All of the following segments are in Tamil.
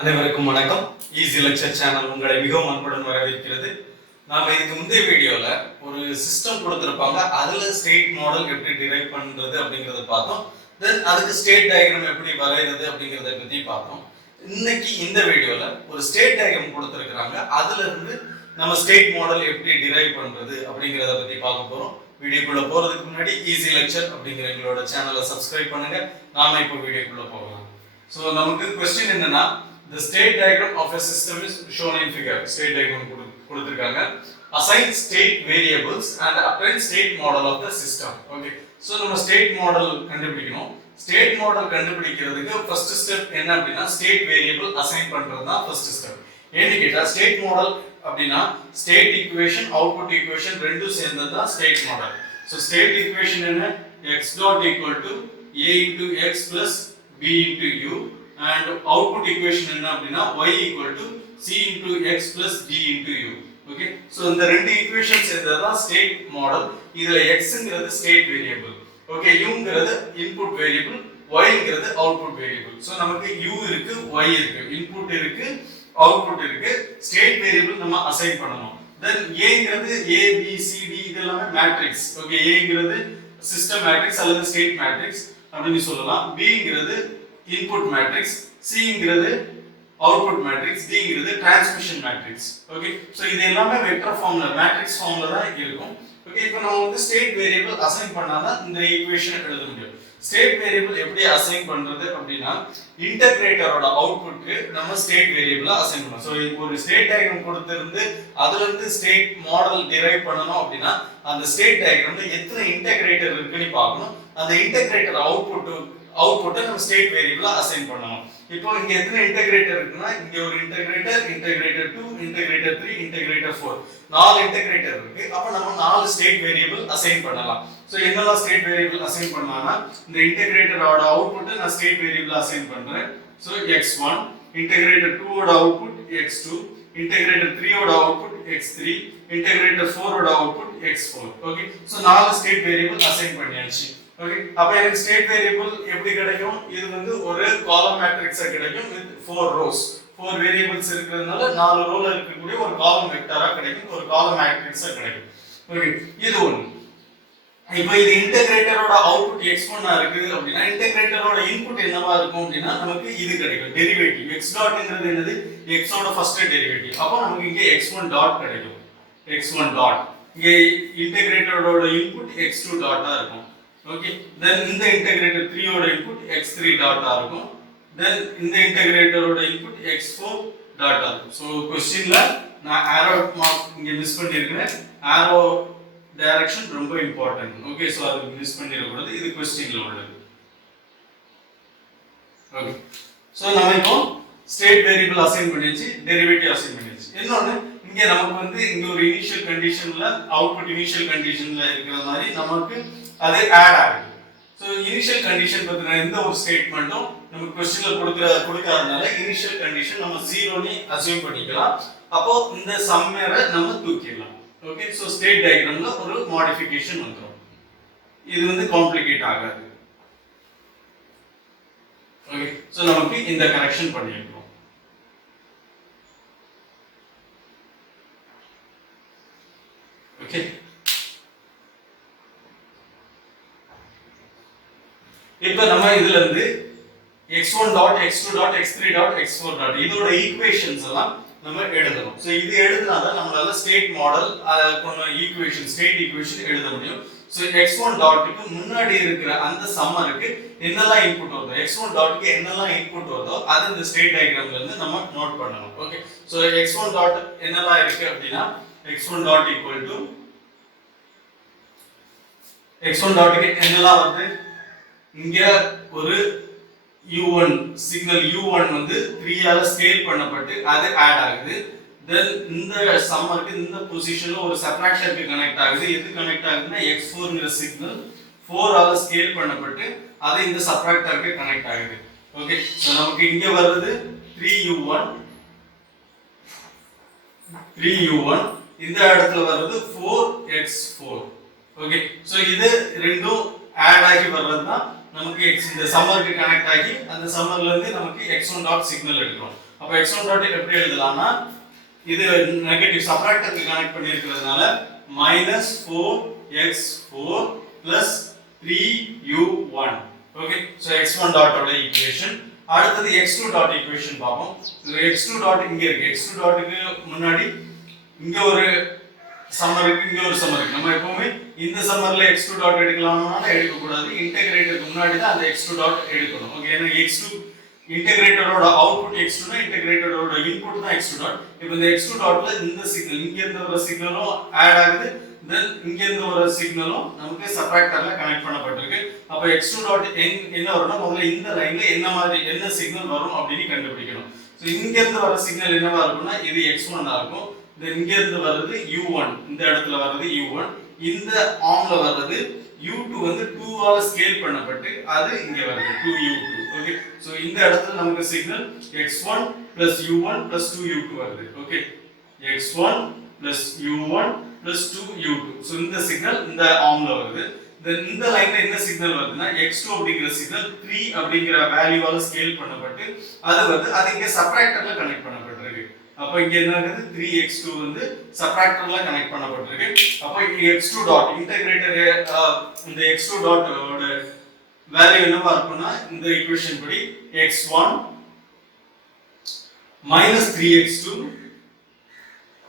அனைவருக்கும் வணக்கம். ஈஸி லெக்சர் சேனல் உங்களை மிகவும் அன்புடன் வரவேற்கிறது. நாம இதுக்கு முந்தைய வீடியோல ஒரு சிஸ்டம் கொடுத்திருப்பாங்க, அதுல ஸ்டேட் மாடல் எப்படி டிரைவ் பண்றது அப்படிங்கறத பார்த்தோம். தென் அதுக்கு ஸ்டேட் டயக்ராம் எப்படி வரைகிறது அப்படிங்கறத பத்தி பார்த்தோம். இன்னைக்கு இந்த வீடியோல ஒரு ஸ்டேட் டயக்ராம் கொடுத்திருக்காங்க, அதுல இருந்து நம்ம ஸ்டேட் மாடல் எப்படி டிரைவ் பண்றது அப்படிங்கறத பத்தி பார்க்க போறோம். வீடியோக்குள்ள போறதுக்கு முன்னாடி ஈஸி லெக்சர் அப்படிங்கிற எங்களோட சேனலை சப்ஸ்கிரைப் பண்ணுங்க. நாம இப்போ வீடியோக்குள்ள போகலாம். சோ நமக்கு क्वेश्चन என்னன்னா, the state diagram of a system is shown in figure. State diagram கொடுத்திருக்காங்க. Assign state variables and append state model of the system. Okay. So நம்ம state model கண்டுபிடிக்கணும். State model கண்டுபிடிக்கிறதுக்கு first step என்ன அப்படினா state variable assign பண்றது தான் first step. ஏன்னு கேட்டா state model அப்படினா state equation output equation ரெண்டும் சேர்ந்தது தான் state model. So state equation என்ன? x dot equal to a into x plus b into u and output equation என்ன அப்படினா y equal to c into x plus d into u. Okay, so இந்த ரெண்டு ஈக்குவேஷன்ஸ் சேர்ந்ததா ஸ்டேட் மாடல். இதுல x ங்கிறது ஸ்டேட் வேரியபிள், ஓகே, u ங்கிறது இன்புட் வேரியபிள், y ங்கிறது அவுட்புட் வேரியபிள். சோ நமக்கு u இருக்கு, y இருக்கு, இன்புட் இருக்கு, அவுட்புட் இருக்கு, ஸ்டேட் வேரியபிள் நம்ம அசைன் பண்ணனும். தென் a ங்கிறது a b c d இதெல்லாம் மேட்ரிக்ஸ். ஓகே, a ங்கிறது சிஸ்டம் மேட்ரிக்ஸ் அல்லது ஸ்டேட் மேட்ரிக்ஸ் அப்படினு சொல்லலாம். b ங்கிறது இன்புட் மேட்ரிக்ஸ், c ங்கிறது அவுட்புட் மேட்ரிக்ஸ், d ங்கிறது டிரான்ஸ்மிஷன் மேட்ரிக்ஸ். ஓகே, சோ இது எல்லாமே வெக்டர் ஃபார்ம்ல மேட்ரிக்ஸ் ஃபார்ம்ல தான் இருக்கும். ஓகே, இப்போ நம்ம வந்து ஸ்டேட் வேரியபிள் அசைன் பண்ணாதான் இந்த ஈக்குவேஷன் எழுத முடியும். ஸ்டேட் வேரியபிள் எப்படி அசைன் பண்றது அப்படினா இன்டகிரேட்டரோட அவுட்புட்க்கு நம்ம ஸ்டேட் வேரியபிளை அசைன் பண்ணனும். சோ ஒரு ஸ்டேட் டயக்ராம் கொடுத்திருந்து அதுல இருந்து ஸ்டேட் மாடல் டிரைவ் பண்ணனும் அப்படினா அந்த ஸ்டேட் டயக்ராம்ல எத்தனை இன்டகிரேட்டர் இருக்குன்னு பார்க்கணும். அந்த இன்டகிரேட்டர் அவுட்புட்டை நம்ம ஸ்டேட் வேரியபிளா அசைன் பண்ணனும். இப்போ இங்க எத்தனை இன்டகிரேட்டர் இருக்குன்னா இங்க ஒரு இன்டகிரேட்டர் 2, இன்டகிரேட்டர் 3, இன்டகிரேட்டர் 4, 4 இன்டகிரேட்டர் இருக்கு. அப்ப நம்ம 4 ஸ்டேட் வேரியபிள் அசைன் பண்ணலாம். சோ என்னெல்லாம் ஸ்டேட் வேரியபிள் அசைன் பண்ணலாம்னா இந்த இன்டகிரேட்டரோட அவுட்புட் நான் ஸ்டேட் வேரியபிள் அசைன் பண்றேன். சோ x1, இன்டகிரேட்டர் 2 ஓட அவுட்புட் x2, இன்டகிரேட்டர் 3 ஓட அவுட்புட் x3, இன்டகிரேட்டர் 4 ஓட output x4. Okay, so 4 state variable assign பண்ணியாச்சு. ஓகே, அப்ப எனக்கு ஸ்டேட் வேரியபிள் எப்படி கிடைக்கும்? இது வந்து ஒரு காலம் மேட்ரிக்ஸா கிடைக்கும் வித் 4 rows. 4 வேரியபிள்ஸ் இருக்குறதுனால 4 ரோல இருக்கக்கூடிய ஒரு காலம் வெக்டரா கிடைக்கும், ஒரு காலம் மேட்ரிக்ஸா கிடைக்கும். ஓகே, இது ஒண்ணு. இப்போ இது இன்டகிரேட்டரோட அவுட்புட் x1 ஆ இருக்கு அப்படினா இன்டகிரேட்டரோட இன்புட் என்னவா இருக்கும் அப்படினா நமக்கு இது கிடைக்கும், டெரிவேட்டிவ். x டாட்ங்கிறது என்னது? x ஓட ஃபர்ஸ்ட் டெரிவேட்டிவ். அப்ப நமக்கு இங்க x1 டாட் கிடைக்கும். x1 டாட் இங்க இன்டகிரேட்டரோட இன்புட் x2 டாட்டா இருக்கும். ஓகே, தென் இந்த இன்டகிரேட்டர் 3 ஓட இன்புட் x3 டாட்டா இருக்கும். தென் இந்த இன்டகிரேட்டரோட இன்புட் x4 டாட்டா இருக்கும். சோ क्वेश्चनல நான் ஆரோ மார்க் இங்க மிஸ் பண்ணிருக்கேன். ஆரோ டைரக்ஷன் ரொம்ப இம்பார்ட்டன்ட். ஓகே, சோ அது மிஸ் பண்ணிர கூடாது. இது क्वेश्चनல உள்ளது. ஓகே, சோ நாம இப்போ ஸ்டேட் வேரியபிள் அசைன் பண்ணியாச்சு, டெரிவேட்டிவ் அசைன் பண்ணியாச்சு. இன்னொன்னு இங்க நமக்கு வந்து இங்க ஒரு இனிஷியல் கண்டிஷன்ல அவுட்புட் இனிஷியல் கண்டிஷன்ல இருக்கிற மாதிரி நமக்கு அது ஆட் ஆகுது. சோ இனிஷியல் கண்டிஷன் பத்தின எந்த ஒரு ஸ்டேட்மென்ட்டும் நமக்கு क्वेश्चनல கொடுக்காதனால இனிஷியல் கண்டிஷன் நம்ம 0 னு அஸ்யூம் பண்ணிக்கலாம். அப்போ இந்த சம்மரை நம்ம தூக்கிடலாம். ஓகே, சோ ஸ்டேட் டயகிராம்ல ஒரு மாடிஃபிகேஷன் வந்துரும். இது வந்து காம்ப்ளிகேட் ஆகாது. ஓகே, சோ நமக்கு இந்த கரெக்ஷன் பண்ணிருக்கோம். ஓகே, இப்போ நம்ம இதுல இருந்து x1 dot x2 dot x3 dot x4 dot இதோட ஈக்குவேஷன்ஸ் எல்லாம் நம்ம எழுதணும். சோ இது எழுதுனாதான் நம்மளால ஸ்டேட் மாடல் கொண்ட ஈக்குவேஷன் ஸ்டேட் ஈக்குவேஷன் எழுத முடியும். சோ x1 டாட்க்கு முன்னாடி இருக்கிற அந்த சம்மருக்கு என்னெல்லாம் இன்புட் வருதோ, x1 டாட்க்கு என்னெல்லாம் இன்புட் வருதோ அது இந்த ஸ்டேட் டயகிராம்ல இருந்து நம்ம நோட் பண்ணணும். ஓகே, சோ x1 டாட் என்னெல்லாம் இருக்கு அப்படினா x1 dot equal to x1 டாட்க்கு என்னெல்லாம் வருது? இங்க ஒரு u1 சிக்னல் u1 வந்து 3 ஆல ஸ்கேல் பண்ணப்பட்டு அது ஆட் ஆகுது. தென் இந்த சம்மருக்கு இந்த பொசிஷன்ல ஒரு சப்ட்ராக்ஷனுக்கு கனெக்ட் ஆகுது. எது கனெக்ட் ஆகுதுன்னா x4ங்கற சிக்னல் 4 ஆல ஸ்கேல் பண்ணப்பட்டு அது இந்த சப்ட்ராக்டருக்கு கனெக்ட் ஆகுது. ஓகே, சோ நமக்கு இங்க வருது 3u1 இந்த இடத்துல வருது 4x4. ஓகே, சோ இது ரெண்டும் ஆட் ஆகி வர்றதுதான் நமக்கு இந்த சம்மருக்கு கனெக்ட் ஆகி அந்த சம்மர்ல இருந்து நமக்கு x1 டாட் சிக்னல் எடுக்கிறோம். அப்ப x1 டாட் எப்படி எழுதலாம்னா இது நெகட்டிவ் சப்ட்ராக்டருக்கு கனெக்ட் பண்ணியிருக்கிறதுனால -4x4 3u1. Okay so x1 டாட்டோட ஈக்குவேஷன். அடுத்து x2 டாட் ஈக்குவேஷன் பாப்போம். x2 டாட் இங்க இருக்கு. x2 டாட்டுக்கு முன்னாடி இங்க ஒரு சம்மர் இருக்கு, இங்க ஒரு சம்மர் இருக்கு. நம்ம எப்பவுமே இந்த சம்மர்ல x2 டாட் எடுக்கலாம்னா எடுக்க கூடாது. இன்டகிரேட்டருக்கு முன்னாடி தான் அந்த x2 டாட் எடுக்கணும். ஓகே ஏன்னா x2 இன்டகிரேட்டரோட அவுட்புட் x2 னா இன்டகிரேட்டரோட இன்புட் தான் x2 டாட். இப்போ இந்த x2 டாட்ல இந்த சிக்னல் இங்க இருந்து வர சிக்னலும் ஆட் ஆகுது, தென் இங்க இருந்து வர சிக்னலும் நமக்கு சப்ட்ராக்டர்ல கனெக்ட் பண்ணப்பட்டிருக்கு. அப்ப x2 டாட் என்ன வரும்னா முதல்ல இந்த லைன்ல என்ன சிக்னல் வரும் அப்படின்னு கண்டுபிடிக்கணும். சோ இங்க இருந்து வர சிக்னல் என்னவா இருக்கும்னா இது x1 ஆ இருக்கும். தென் இங்க இருந்து வர்றது u1, இந்த இடத்துல வர்றது u1, இந்த ஆர்ம்ல வர்றது u2 வந்து 2 ஆல ஸ்கேல் பண்ணப்பட்டு அது இங்க வருது 2u2. ஓகே சோ இந்த இடத்துல நமக்கு சிக்னல் x1 u1 2u2 வருது. Okay x1 u1 2u2. So இந்த சிக்னல் இந்த ஆர்ம்ல வருது. தென் இந்த லைன்ல என்ன சிக்னல் வருதுன்னா x2 அப்படிங்கிற சிக்னல் 3 அப்படிங்கிற வேல்யூவால ஸ்கேல் பண்ணப்பட்டு அது வந்து அது இங்க சப்ட்ராக்டர்ல கனெக்ட் பண்ணப்பட்டிருக்கு. அப்ப இங்க என்ன ஆகுது 3x2 வந்து சப்ட்ராக்டர்ல கனெக்ட் பண்ணப்பட்டிருக்கு. அப்ப இங்க x2 டாட் இன்டகிரேட்டர் இந்த x2 டாட் ஓட வேல்யூ என்னவா இருக்கும்னா இந்த ஈக்குவேஷன் படி x1 3x2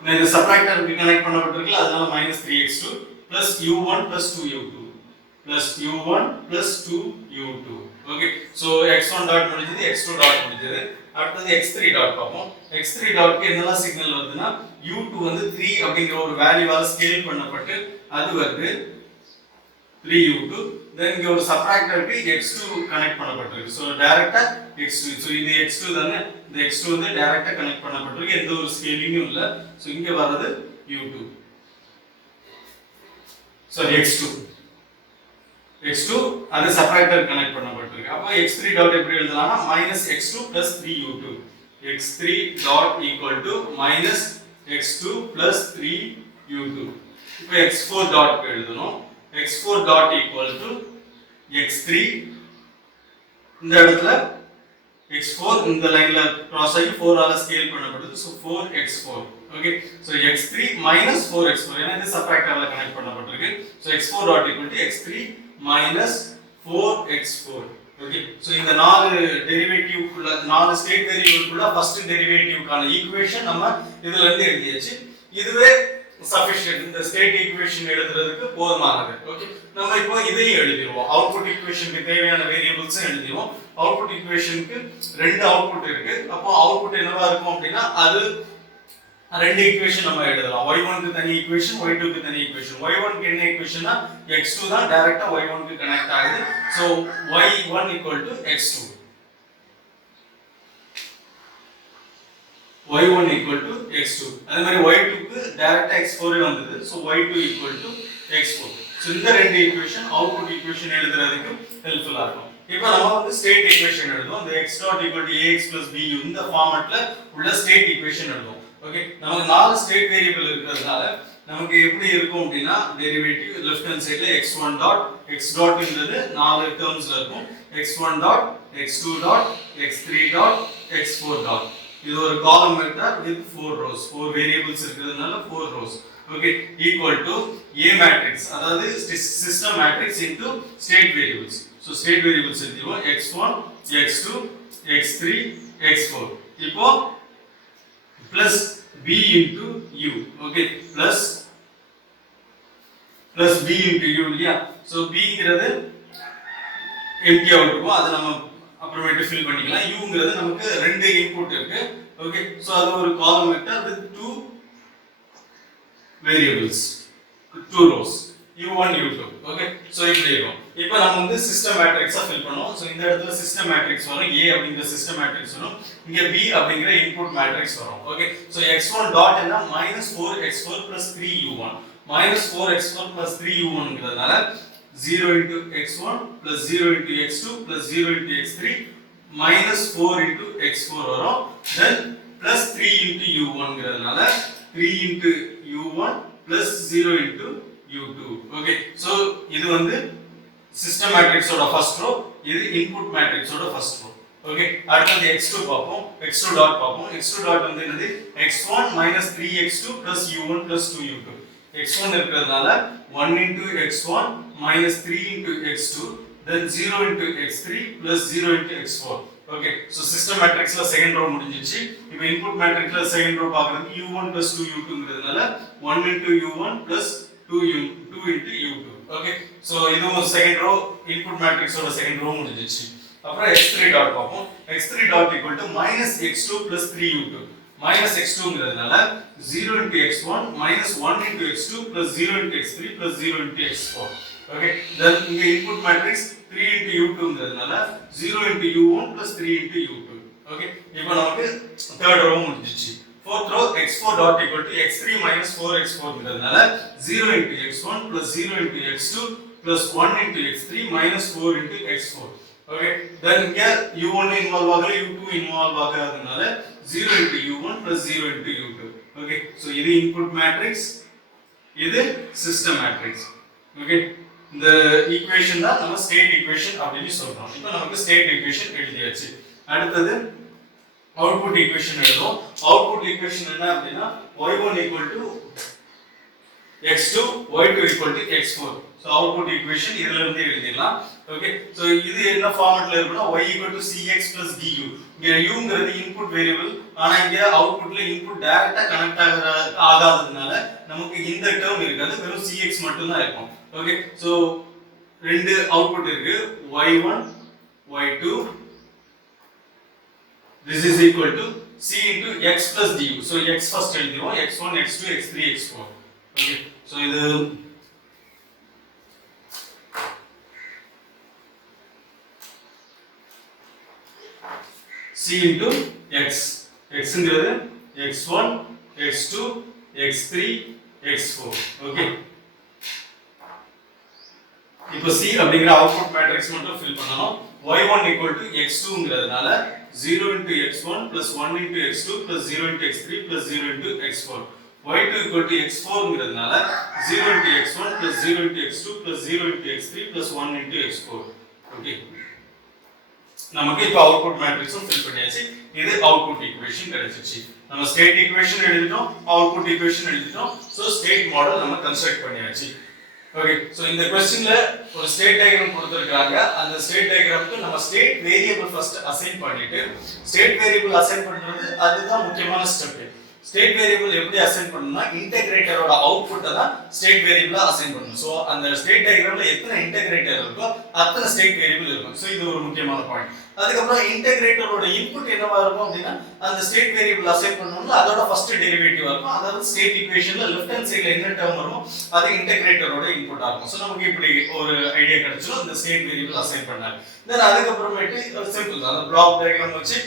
இந்த சப்ட்ராக்டருக்கு கனெக்ட் பண்ணப்பட்டிருக்கு அதனால -3x2 u1 2u2 u1 2u2. Okay so x1 dot முடிஞ்சது, x2 டாட் முடிஞ்சது. அடுத்து x3 டாட் பாப்போம். x3 டாட்க்கு என்னெல்லாம் சிக்னல் வருதுன்னா u2 வந்து 3 அப்படிங்கிற ஒரு வேல்யூவால ஸ்கேல் பண்ணப்பட்டு அது வருது 3u2. தென் இங்க ஒரு சப்ட்ராக்டருக்கு x2 கனெக்ட் பண்ணப்பட்டிருக்கு. சோ டைரக்ட்டா x2. சோ இது x2 தானே, இந்த x2 வந்து டைரக்ட்டா கனெக்ட் பண்ணப்பட்டிருக்கு, எந்த ஒரு ஸ்கேலிங்கும் இல்ல. சோ இங்க வர்றது u2 சாரி x2 அது சப்ட்ராக்டர் கனெக்ட் பண்ணப்பட்டிருக்கு. அப்ப x3 டாட் எப்படி எழுதலாம்னா -x2 3u2. x3 dot equal to -x2 3u2. இப்போ x4 டாட் எழுதணும். x4 dot equal to x3 இந்த இடத்துல x4 இந்த லைன்ல கிராஸ் ஆகி 4 ஆல ஸ்கேல் பண்ணப்படுது. So 4x4. Okay so x3 4x4 ஏன்னா இது சப்ட்ராக்டர்ல கனெக்ட் பண்ணப்பட்டிருக்கு. So x4 dot equal to x3 4x4. Okay so இந்த நாலு டெரிவேட்டிவ் குள்ள நாலு ஸ்டேட் வேரியபிள் குள்ள ஃபர்ஸ்ட் டெரிவேட்டிவ்கான ஈக்குவேஷன் நம்ம இதுல இருந்து எழுதியாச்சு. இதுவே சஃபிஷியன்ட், இந்த ஸ்டேட் ஈக்குவேஷன் எழுதுறதுக்கு போதுமானது. ஓகே நம்ம இப்போ இதையும் எழுதிடுவோம். அவுட்புட் ஈக்குவேஷனுக்கு தேவையான வேரியபிள்ஸும் எழுதிடுவோம். அவுட்புட் ஈக்குவேஷனுக்கு ரெண்டு அவுட்புட் இருக்கு. அப்போ அவுட்புட் என்னவா இருக்கும் அப்படின்னா அது ரெண்டு ஈக்குவேஷன் நம்ம எழுதலாம். y1 க்கு தனி ஈக்குவேஷன், y2 க்கு தனி ஈக்குவேஷன். y1 க்கு என்ன ஈக்குவேஷன்னா x2 தான் டைரக்ட்டா y1 க்கு கனெக்ட் ஆகுது. So y1 x2 y1 x2. அதே மாதிரி y2 க்கு டைரக்ட்டா x4 வந்தது. So y2 x4. சோ இந்த ரெண்டு ஈக்குவேஷன் அவுட்புட் ஈக்குவேஷன் எழுதுறதுக்கு ஹெல்ப்ஃபுல்லா இருக்கும். இப்போ நம்ம வந்து ஸ்டேட் ஈக்குவேஷன் எழுதுவோம். the x dot equal to ax plus bu இந்த ஃபார்மட்ல உள்ள ஸ்டேட் ஈக்குவேஷன் எழுதுவோம். ஓகே நமக்கு நாலு ஸ்டேட் வேரியபிள் இருக்கிறதுனால நமக்கு எப்படி இருக்கும் அப்படினா டெரிவேட்டிவ் லெஃப்ட் ஹேண்ட் சைடுல x1 டாட் x டாட்ங்கிறது நாலு டேர்ம்ஸ்ல இருக்கும். x1 dot x2 dot x3 dot x4 dot. இது ஒரு column vector with 4 rows. 4 variables இருக்கிறதுனால 4 rows. Okay equal to a matrix, அதாவது system matrix into state variables. So state variables எழுதிவோம் x1 x2 x3 x4. இப்போ plus b into u. okay plus b into u இல்லையா. சோ b ங்கிறது எம்ப்டியா இருக்கும், அது நம்ம அப்புறமேட்டு ஃபில் பண்ணிக்கலாம். u ங்கிறது நமக்கு ரெண்டு இன்புட் இருக்கு. ஓகே சோ அது ஒரு column vector with two variables, two rows u1 u2. Okay so இப்படி இருக்கும். இப்போ நம்ம வந்து சிஸ்டம் மேட்ரிக்ஸா ஃபில் பண்ணுவோம். சோ இந்த இடத்துல சிஸ்டம் மேட்ரிக்ஸ் வரும், a அப்படிங்கிற சிஸ்டம் மேட்ரிக்ஸ் வரும், இங்க b அப்படிங்கிற இன்புட் மேட்ரிக்ஸ் வரும். ஓகே சோ x1 டாட் என்ன -4x4 3u1. -4x4 3u1ங்கிறதுனால 0 into x1 plus 0 into x2 plus 0 into x3 -4 into x4 வரும். then plus 3 into u1ங்கிறதுனால 3 into u1 plus 0 into u2. okay so இது வந்து சிஸ்டம் மேட்ரிக்ஸோட ஃபர்ஸ்ட் ரோ, இது இன்புட் மேட்ரிக்ஸோட ஃபர்ஸ்ட் ரோ. ஓகே அடுத்து x2 பாப்போம் x2 டாட் பாப்போம் x2 டாட் வந்து என்னது x1 3x2 u1 2u2 x1 இருக்கிறதுனால 1 into x1 minus 3 into x2 then 0 into x3 plus 0 into x4 okay so system மேட்ரிக்ஸ்ல செகண்ட் ரோ முடிஞ்சிச்சு இப்போ இன்புட் மேட்ரிக்ஸ்ல செகண்ட் ரோ பார்க்கிறது u1 2u2ங்கிறதுனால 1 into u1 plus 2 into u2 okay so இதுவும் செகண்ட் ரோ இன்புட் மேட்ரிக்ஸோட செகண்ட் ரோ முடிஞ்சிச்சு அப்புறம் x3 டாட் பார்ப்போம் x3 dot equal to minus x2 plus 3u2 minus x2ங்கிறதுனால 0 into x1 minus 1 into x2 plus 0 into x3 plus 0 into x4 okay then இங்க input matrix 3 into u2ங்கிறதுனால 0 into u1 plus 3 into u2 okay இப்போ நமக்கு third row முடிஞ்சிச்சு fourth row x4 dot equal to x3 minus 4x4ங்கிறதுனால 0 into x1 plus 0 into x2 plus 1 into x3 minus 4 into x4 okay then இங்க u1 இன்வால்வ் ஆகல u2 involve ஆகாதனால 0 into u1 plus 0 into u2 okay so இது input matrix இது system matrix okay இந்த ஈக்குவேஷன் தான் நம்ம ஸ்டேட் ஈக்குவேஷன் அப்படினு சொல்றோம் இப்போ நமக்கு ஸ்டேட் ஈக்குவேஷன் எழுதியாச்சு அடுத்து அவுட்புட் ஈக்குவேஷன் எழுதுவோம் அவுட்புட் ஈக்குவேஷன் என்ன அப்படினா y1 x2 y2 x4 so output equation இதுல இருந்து எழுதிடலாம் ஓகே சோ இது என்ன ஃபார்மட்ல இருக்குன்னா y cx du இங்க u ங்கிறது இன்புட் வேரியபிள் ஆனா இங்க அவுட்புட்ல இன்புட் டைரக்ட்டா கனெக்ட் ஆகாததுனால நமக்கு இந்த டேர்ம் இருக்காது வெறும் cx மட்டும் தான் இருக்கும் ஓகே சோ ரெண்டு அவுட்புட் இருக்கு y1 y2 this is equal to c into x plus du so x first எழுதிரோம் x1 x2 x3 x4 okay so இது c into x x ங்கிறது x1 x2 x3 x4 okay இப்போ c அப்படிங்கற அவுட்புட் மேட்ரிக்ஸ் மட்டும் ஃபில் பண்ணனும் y1 x2ங்கிறதுனால 0 into x1 plus 1 into x2 plus 0 into x3 plus 0 into x4 y2 x4ங்கிறதுனால 0 into x1 plus 0 into x2 plus 0 into x3 plus 1 into x4 okay நமக்கு இப்போ அவுட்புட் மேட்ரிக்ஸும் ஃபில் பண்ணியாச்சு இது அவுட்புட் ஈக்குவேஷன் கிடைச்சிச்சு நம்ம ஸ்டேட் ஈக்குவேஷன் எழுதிட்டோம் அவுட்புட் ஈக்குவேஷன் எழுதிட்டோம் சோ ஸ்டேட் மாடல் நம்ம கன்ஸ்ட்ரக்ட் பண்ணியாச்சு ஓகே சோ இந்த क्वेश्चनல ஒரு ஸ்டேட் டயகிராம் கொடுத்திருக்காங்க அந்த ஸ்டேட் டயகிராமுக்கு நம்ம ஸ்டேட் வேரியபிள் ஃபர்ஸ்ட் அசைன் பண்ணிட்டு ஸ்டேட் வேரியபிள் அசைன் பண்றது அதுதான் முக்கியமான ஸ்டெப் ஸ்டேட் வேரியபிள் எப்படி அசைன் பண்ணனும்னா இன்டகிரேட்டரோட அவுட்புட்டை தான் ஸ்டேட் வேரியபிளா அசைன் பண்ணனும் சோ அந்த ஸ்டேட் டயகிராம்ல எத்தனை இன்டகிரேட்டர் இருக்கோ அத்தனை ஸ்டேட் வேரியபிள் இருக்கும் சோ இது ஒரு முக்கியமான பாயிண்ட் அதுக்கு அப்புறம் இன்டகிரேட்டரோட இன்புட் என்னவா இருக்கும் அப்படினா அந்த ஸ்டேட் வேரியபிள் அசைன் பண்ணனும்னா அதோட ஃபர்ஸ்ட் டெரிவேட்டிவ் இருக்கும் அதாவது ஸ்டேட் ஈக்குவேஷன்ல லெஃப்ட் ஹேண்ட் சைடுல என்ன டேர்ம் வரும் அது இன்டகிரேட்டரோட இன்புட்டா இருக்கும் சோ நமக்கு இப்படி ஒரு ஐடியா கிடைச்சிரும் இந்த ஸ்டேட் வேரியபிள் அசைன் பண்ணாங்க தென் அதுக்கு அப்புறமேட்டு சிம்பிள் அந்த பிளாக் டயகிராம் வச்சு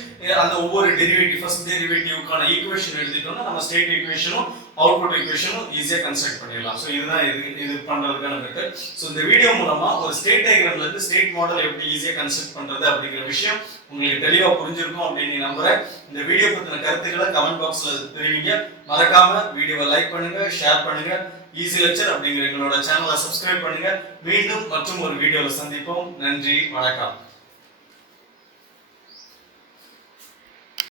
அந்த ஒவ்வொரு டெரிவேட்டிவ் ஃபர்ஸ்ட் டெரிவேட்டிவ்க்கான ஈக்குவேஷன் எழுதிட்டோம்னா நம்ம ஸ்டேட் ஈக்குவேஷனும் அவுட்புட் ஈக்குவேஷனும் ஈஸியா கன்ஸ்ட்ரக்ட் பண்ணிடலாம் சோ இதுதான் இது பண்றதுக்கான மெத்தட் சோ இந்த வீடியோ மூலமா ஒரு ஸ்டேட் டயகிராம்ல இருந்து ஸ்டேட் மாடல் எப்படி ஈஸியா கன்ஸ்ட்ரக்ட் பண்றது அப்படிங்கிற விஷயம் உங்களுக்கு தெளிவா புரிஞ்சிருக்கும் அப்படின்னு நம்புறேன் இந்த வீடியோ பத்தின கருத்துக்களை கமெண்ட் பாக்ஸ்ல தெரிவிங்க மறக்காம வீடியோவை லைக் பண்ணுங்க ஷேர் பண்ணுங்க ஈஸி லெக்சர் அப்படிங்கிற எங்களோட சேனலை சப்ஸ்கிரைப் பண்ணுங்க மீண்டும் மற்றும் ஒரு வீடியோல சந்திப்போம் நன்றி வணக்கம்